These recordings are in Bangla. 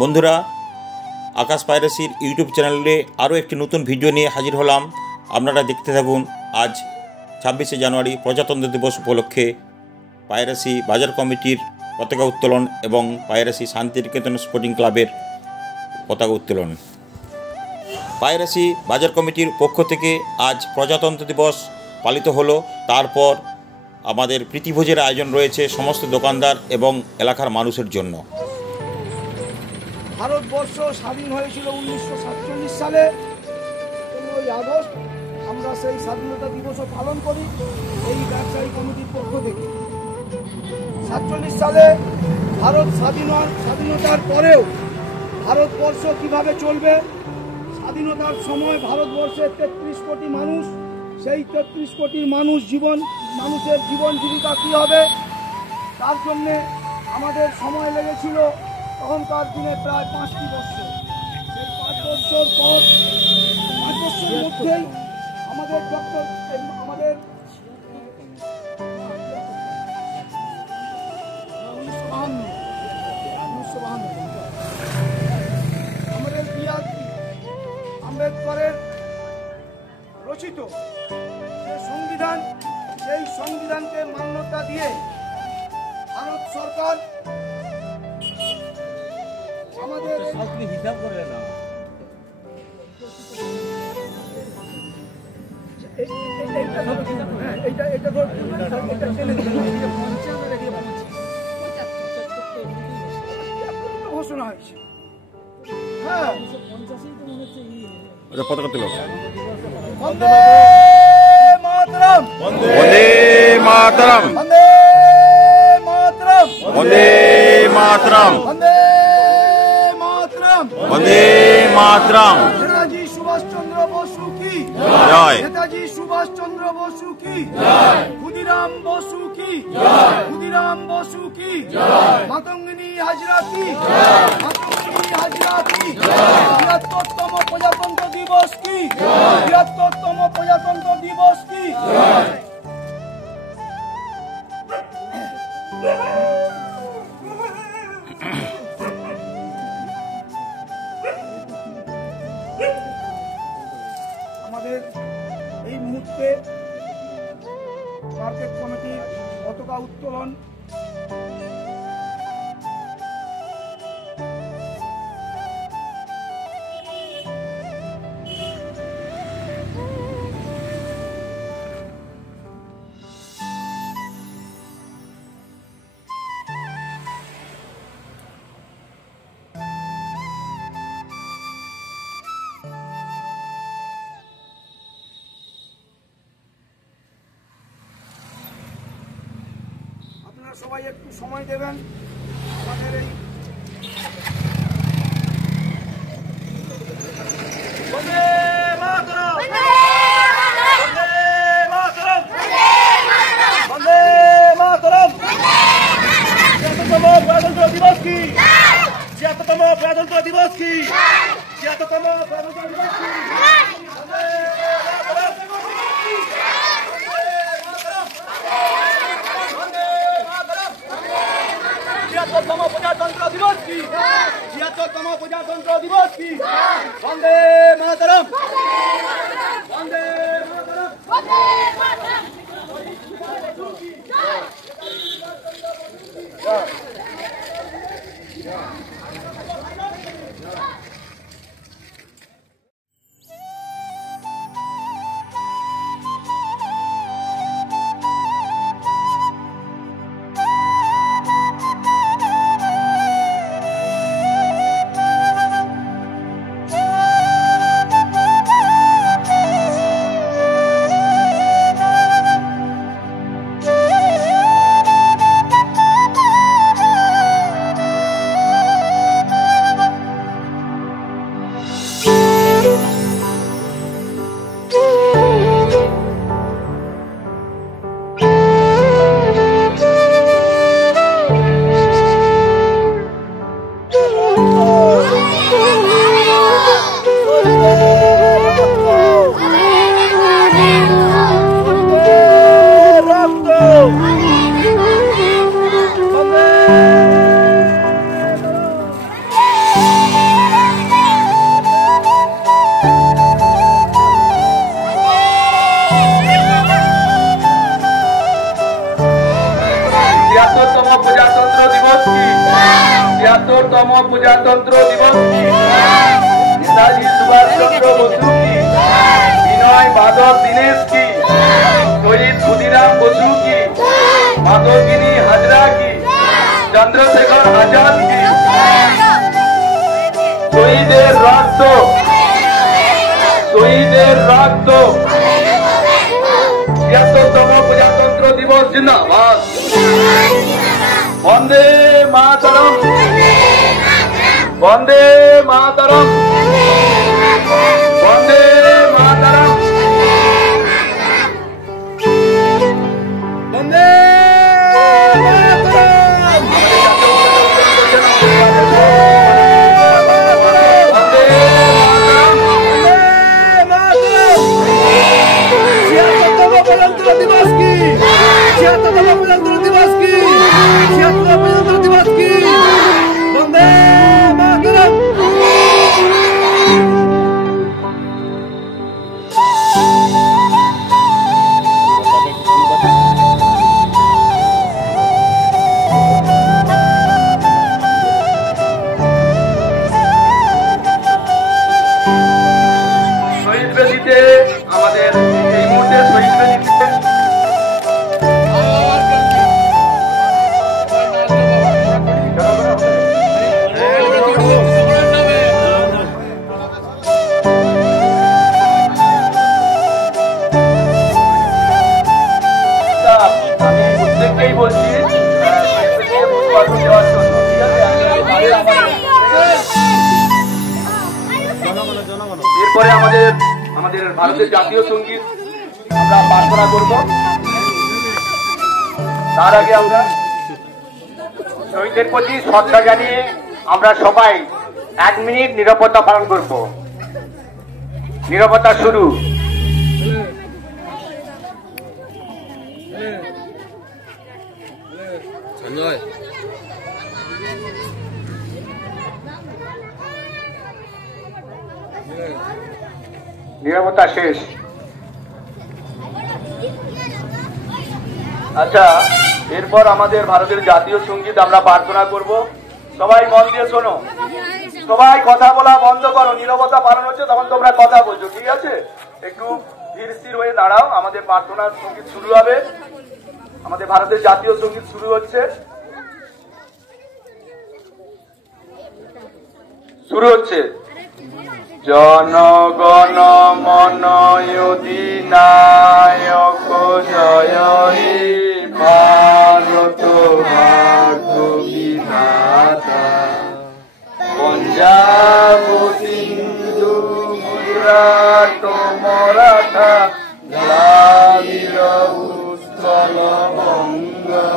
বন্ধুরা, আকাশ পাইরেসির ইউটিউব চ্যানেলে আরও একটি নতুন ভিডিও নিয়ে হাজির হলাম। আপনারা দেখতে থাকুন। আজ 26শে জানুয়ারি প্রজাতন্ত্র দিবস উপলক্ষে পাইরেসি বাজার কমিটির পতাকা উত্তোলন এবং পাইরেসি শান্তিনিকেতন স্পোর্টিং ক্লাবের পতাকা উত্তোলন। পাইরেসি বাজার কমিটির পক্ষ থেকে আজ প্রজাতন্ত্র দিবস পালিত হলো। তারপর আমাদের প্রীতিভোজের আয়োজন রয়েছে সমস্ত দোকানদার এবং এলাকার মানুষের জন্য। ভারতবর্ষ স্বাধীন হয়েছিল 1947 সালে 15ই আগস্ট। আমরা সেই স্বাধীনতা দিবসও পালন করি এই ব্যবসায়ী কমিটির পক্ষ থেকে। 47 সালে ভারত স্বাধীনতার পরেও ভারতবর্ষ কিভাবে চলবে, স্বাধীনতার সময় ভারতবর্ষের 33 কোটি মানুষ, সেই 33 কোটি মানুষের জীবন জীবিকা কী হবে, তার জন্যে আমাদের সময় লেগেছিল তখনকার দিনে প্রায় 5টি বছর। সেই 5 বছর পর 5 বছরের মধ্যেই আমাদের আমাদের 1952 আম্বেদকরের রচিত যে সংবিধান, সেই সংবিধানকে মান্যতা দিয়ে ভারত সরকার আমাদের হিসাব করে না ঘোষণা হয়েছে। হ্যাঁ, পতাকা তুলো। বন্দে মাতরম, বন্দে মাতরম, বন্দে মাতরম, বন্দে মাতরম, বন্দে মাতরম, বন্দে মাতরম। নেতাজি সুভাষচন্দ্র বসু কি জয়, নেতাজি সুভাষচন্দ্র বসু কি জয়, ক্ষুদিরাম বসু কি জয়, ক্ষুদিরাম বসু কি জয়, মাতঙ্গিনী হাজরা কি জয়, মাতঙ্গিনী হাজরা কি জয়, ৭২তম প্রজাতন্ত্র দিবস কি জয়, ৭২তম প্রজাতন্ত্র দিবস কি জয়। আমাদের এই মুহূর্তে মার্কেট কমিটির পতাকা উত্তোলন সবাই একটু সময় দেবেন আমাদের এই বন্দে মাতরম, বন্দে মাতরম, ৭২তম প্রজাতন্ত্র দিবস কি, ৭২তম প্রজাতন্ত্র দিবস কি, ৭২তম প্রজাতন্ত্র দিবস কি, প্রজাতন্ত্র দিবস কি, ৭২তম প্রজাতন্ত্র দিবস কি, বন্দে মাতরম, বন্দে মাতরম, বন্দে মাতরম। 75তম প্রজাতন্ত্র দিবস কি? নেতাজি সুভাষচন্দ্র বসু কি? বিনয় বাদল দীনেশ কি? শহীদ ক্ষুদিরাম বসু কি? মাধবগিরি হাজরা কি? চন্দ্রশেখর আজাদ কি? শহীদের রক্ত, শহীদের রক্ত। ৭৬তম প্রজাতন্ত্র দিবস জিন্দাবাদ। বন্দে মাতরম, বন্দে মাতরম, বন্দে মাতরম। বন্দে गणतंत्र दिवस की 76वां गणतंत्र दिवस की 76वां गणतंत्र दिवस की वंदे मातरम। শহীদ বেদিতে আমাদের এই মুহূর্তে শহীদ বেদিতে আমি প্রত্যেককেই বলছি দেওয়ার জন্য, ঠিক আছে? এরপরে আমাদের আমাদের ভারতের জাতীয় সঙ্গীত আমরা প্রার্থনা করব। তার আগে আমরা শহীদদের প্রতি শ্রদ্ধা জানিয়ে আমরা সবাই 1 মিনিট নীরবতা পালন করব। নীরবতা শুরু। নীরবতা শেষ। আচ্ছা, এরপর আমাদের ভারতের জাতীয় সঙ্গীত আমরা প্রার্থনা করব। সবাই মন দিয়ে শোনো, সবাই কথা বলা বন্ধ করো। নীরবতা পালন হচ্ছে, তখন তোমরা কথা বলছো, ঠিক আছে? একটু ধীর স্থির হয়ে দাঁড়াও। আমাদের প্রার্থনার সঙ্গীত শুরু হবে। আমাদের ভারতের জাতীয় সঙ্গীত শুরু হচ্ছে, শুরু হচ্ছে। জনগণ মন অধিনায়ক জয় হে ভারত ভাগ্য বিধাতা। পঞ্জাব সিন্ধু গুজরাট মরাঠা দ্রাবিড় উৎকল গঙ্গা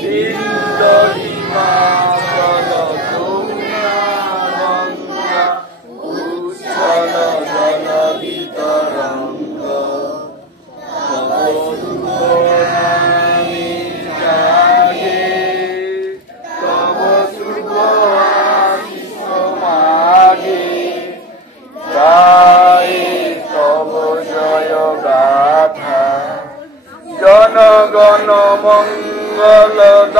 সিন্ধ হিমাচল যমুনা গঙ্গা উচ্ছল জল বিতরঙ্গ। তব নামে জাগে, তব শুভ আশিস মাগে। গায়ে তব জয় গাথা, জনগণ মঙ্গলদায়ক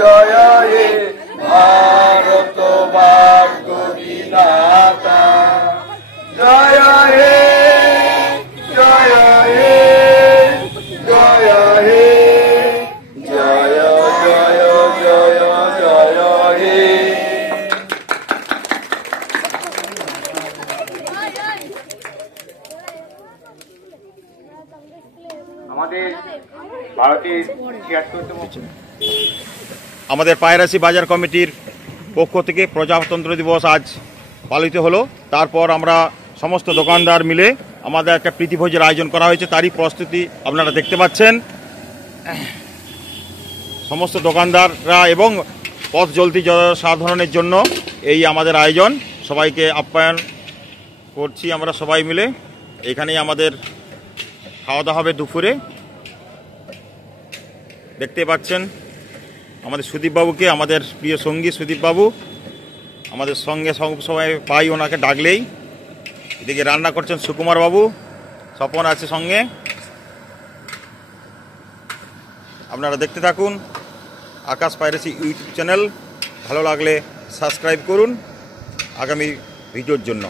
জয় হে ভারত ভাগ্য বিধাতা। জয় হে, জয় হে, জয় হে, জয় জয় জয় জয় হে। আমাদের ভারতের ৭৬তম আমাদের পায়রাসি বাজার কমিটির পক্ষ থেকে প্রজাতন্ত্র দিবস আজ পালিত হলো। তারপর আমরা সমস্ত দোকানদার মিলে আমাদের একটা প্রীতিভোজের আয়োজন করা হয়েছে, তারই প্রস্তুতি আপনারা দেখতে পাচ্ছেন। সমস্ত দোকানদাররা এবং পথ চলতি জনসাধারণের জন্য এই আমাদের আয়োজন। সবাইকে আপ্যায়ন করছি আমরা সবাই মিলে। এখানেই আমাদের খাওয়া দাওয়া হবে দুপুরে। দেখতে পাচ্ছেন আমাদের সুদীপবাবুকে, আমাদের প্রিয় সঙ্গী সুদীপবাবু আমাদের সঙ্গে সবাই পাই, ওনাকে ডাকলেই। এদিকে রান্না করছেন সুকুমার বাবু, স্বপন আছে সঙ্গে। আপনারা দেখতে থাকুন আকাশ পাইরেসি ইউটিউব চ্যানেল। ভালো লাগলে সাবস্ক্রাইব করুন আগামী ভিডিওর জন্য।